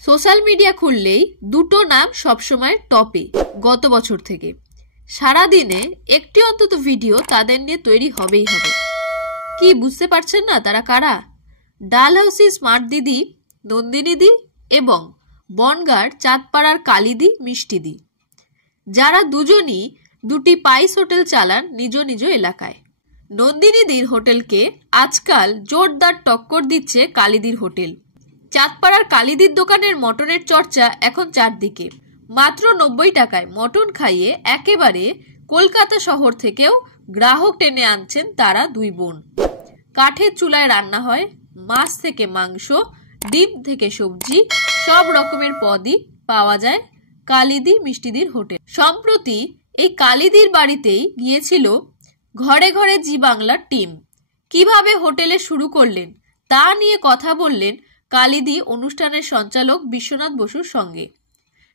Social media খুললেই দুটো নাম সবসময় টপে গত বছর থেকে। সারাদিনে একটি অন্তত ভিডিও তাদের নিয়ে তৈরি হবেই হবে। কি বুঝতে পারছেন না তারা কারা? ডালহাউসি স্মার্ট দিদি নন্দিনী দি এবং বনগাঁর চাঁদপাড়ার কালিদি মিষ্টিদি, যারা দুজনই দুটি পাইস হোটেল চালান নিজ নিজ এলাকায়। নন্দিনীদির হোটেলকে আজকাল জোরদার টক্কর দিচ্ছে কালিদির হোটেল। চাঁদপাড়ার কালিদির দোকানের মটনের চর্চা এখন চারদিকে। মাত্র 90 টাকায় মটন খাইয়ে একেবারে কলকাতা শহর থেকেও গ্রাহক টেনে আনছেন তারা দুই বোন। কাঠের চুলায় রান্না হয়, মাছ থেকে মাংস, ডিম থেকে সবজি, সব রকমের পদই পাওয়া যায় কালিদি মিষ্টিদির হোটেল। সম্প্রতি এই কালিদির বাড়িতেই গিয়েছিল ঘরে ঘরে জি বাংলার টিম। কিভাবে হোটেলে শুরু করলেন তা নিয়ে কথা বললেন কালিদি অনুষ্ঠানের সঞ্চালক বিশ্বনাথ বসুর সঙ্গে।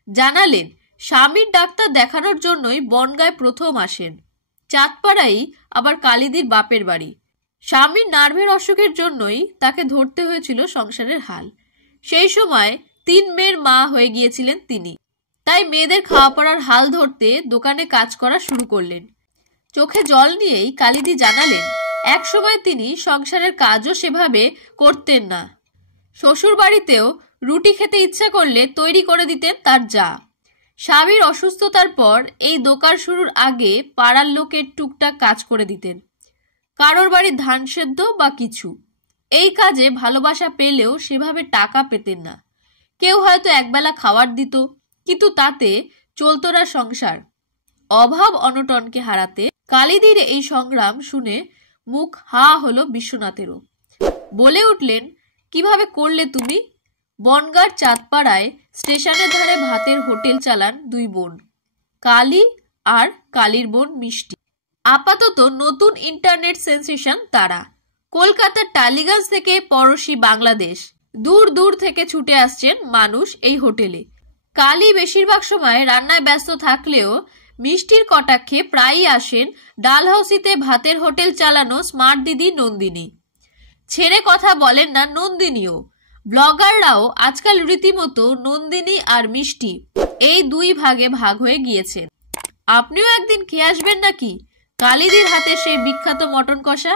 জানালেন স্বামীর ডাক্তার দেখানোর জন্যই বনগাঁয় প্রথম আসেন। চাঁদপাড়াই আবার কালিদির বাপের বাড়ি। স্বামীর নার্ভের অসুখের জন্যই তাকে ধরতে হয়েছিল সংসারের হাল। সেই সময় 3 মেয়ের মা হয়ে গিয়েছিলেন তিনি। তাই মেয়েদের খাওয়া পড়ার হাল ধরতে দোকানে কাজ করা শুরু করলেন। চোখে জল নিয়েই কালিদি জানালেন এক সময় তিনি সংসারের কাজও সেভাবে করতেন না। শ্বশুর বাড়িতেও রুটি খেতে ইচ্ছা করলে তৈরি করে দিতেন তার জা। স্বামীর অসুস্থতার পর এই দোকান শুরুর আগে পাড়ার লোকের টুকটাক কাজ করে দিতেন, কারোর বাড়ির ধান সেদ্ধ বা কিছু। এই কাজে ভালোবাসা পেলেও সেভাবে টাকা পেতেন না। কেউ হয়তো একবেলা খাবার দিত, কিন্তু তাতে চলত না সংসার। অভাব অনটনকে হারাতে কালিদির এই সংগ্রাম শুনে মুখ হা হলো বিশ্বনাথেরও। বলে উঠলেন, কিভাবে করলে তুমি? বনগাঁর চাঁদপাড়ায় স্টেশনের ধারে ভাতের হোটেল চালান দুই বোন, কালী আর কালীর বোন মিষ্টি। আপাতত নতুন ইন্টারনেট সেন্সেশন তারা। কলকাতার টালিগঞ্জ থেকে পড়শি বাংলাদেশ, দূর দূর থেকে ছুটে আসছেন মানুষ এই হোটেলে। কালী বেশিরভাগ সময় রান্নায় ব্যস্ত থাকলেও মিষ্টির কটাক্ষে প্রায়ই আসেন ডালহাউসিতে ভাতের হোটেল চালানো স্মার্ট দিদি নন্দিনী। ছেড়ে কথা বলেন না নন্দিনীও। ব্লগাররাও আজকাল রীতিমতো নন্দিনী আর মিষ্টি এই দুই ভাগে ভাগ হয়ে গিয়েছেন। আপনিও একদিন খেয়ে আসবেন নাকি কালিদির হাতে সেই বিখ্যাত মটন কষা?